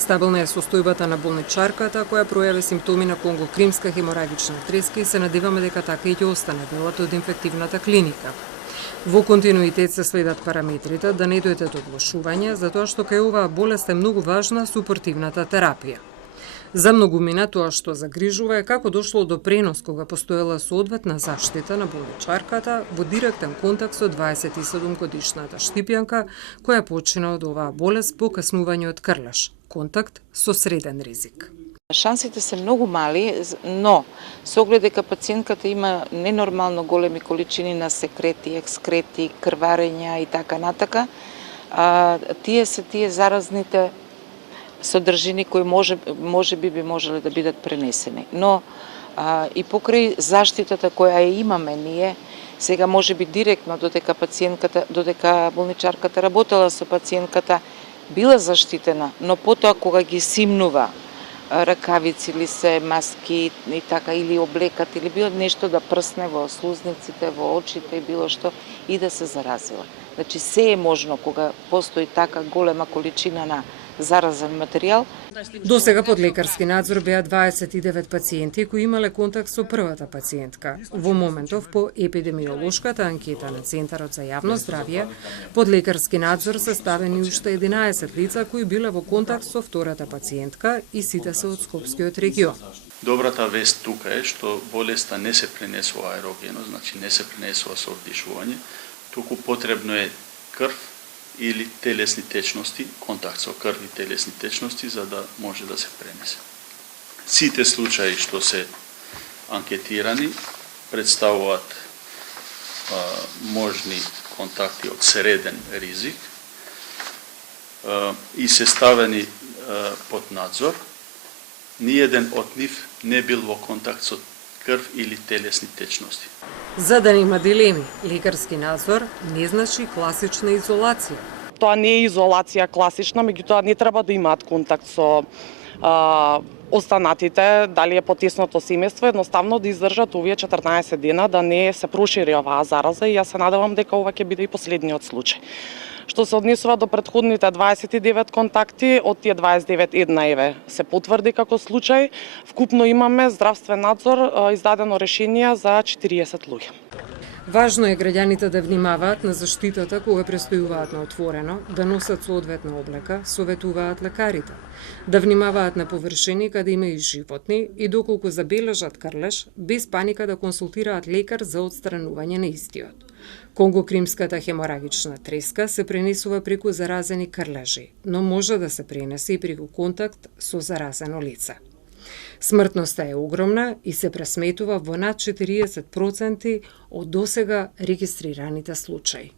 Стабилна е состојбата на болничарката која пројави симптоми на конгокримска хеморагична треска и се надеваме дека така и ќе остане делот од инфективната клиника. Во континуитет се следат параметрите да не дојде до влошување, затоа што кај оваа болест е многу важна супортивната терапија. За многумина тоа што загрижува е како дошло до пренос кога постоела соодветна заштита на болничарката во директен контакт со 27-годишната штипјанка која почина од оваа болест по каснување од крлеш, контакт со среден ризик. Шансите се многу мали, но со оглед дека пациентката има ненормално големи количини на секрети, екскрети, крварења и така натака, тие се заразните содржини кои може би можеле да бидат пренесени. Но и покрај заштитата која ја имаме ние, сега може би директно додека болничарката работела со пациентката, била заштитена, но потоа кога ги симнува ракавици или се маски и така, или облекат, или било нешто да прсне во слузниците, во очите и било што, и да се заразила. Значи се е можно кога постои така голема количина на заразен материјал. До сега под лекарски надзор беа 29 пациенти кои имале контакт со првата пациентка. Во моментов по епидемиолошката анкета на Центарот за јавно здравје, под лекарски надзор се ставени уште 11 лица кои биле во контакт со втората пациентка и сите се од Скопскиот регион. Добрата вест тука е што болеста не се пренесува аерогено, значи не се пренесува со вдишување, туку потребно е крв или телесни течности, контакт со крв и телесни течности за да може да се пренесе. Сите случаи што се анкетирани представуваат можни контакти од среден ризик и се ставени под надзор. Ниеден од нив не бил во контакт со крв или телесни течности. За да нема дилеми, лекарски надзор не значи класична изолација. Тоа не е изолација класична, меѓутоа не треба да имаат контакт со останатите, дали е потесното семејство, едноставно да издржат овие 14 дена, да не се прошири оваа зараза и јас се надевам дека ова ќе биде и последниот случај. Што се однесува до претходните 29 контакти, од тие 29 една еве се потврди како случај. Вкупно имаме здравствен надзор, издадено решение за 40 луѓе. Важно е граѓаните да внимаваат на заштитата кога престојуваат на отворено, да носат соодветна облека, советуваат лекарите, да внимаваат на површини каде има и животни и доколку забележат крлеш, без паника да консултираат лекар за отстранување на истиот. Конгокримската хеморагична треска се пренесува преку заразени крлежи, но може да се пренесе и преку контакт со заразено лице. Смртноста е огромна и се пресметува во над 40% од досега регистрираните случаи.